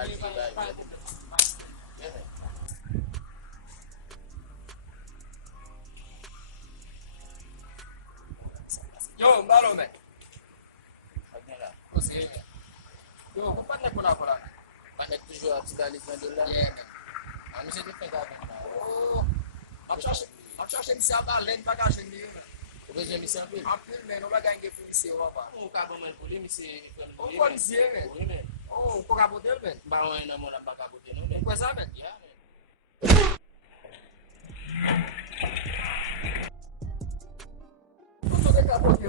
Yo, mbalo men. Você. Yo, compadre por lá. Mas é que tu joga finalizando lá. É, né? A não ser de pegar. Oh, achei que se abalando pra gastar dinheiro. O que me sabe? A primeira não vai ganhar polícia lá. O cabo men polícia. O polícia men. Oh, o cabo dele men. Ba o namora ba cabo dele men. Coisa men. Yeah. Quanto que acabou de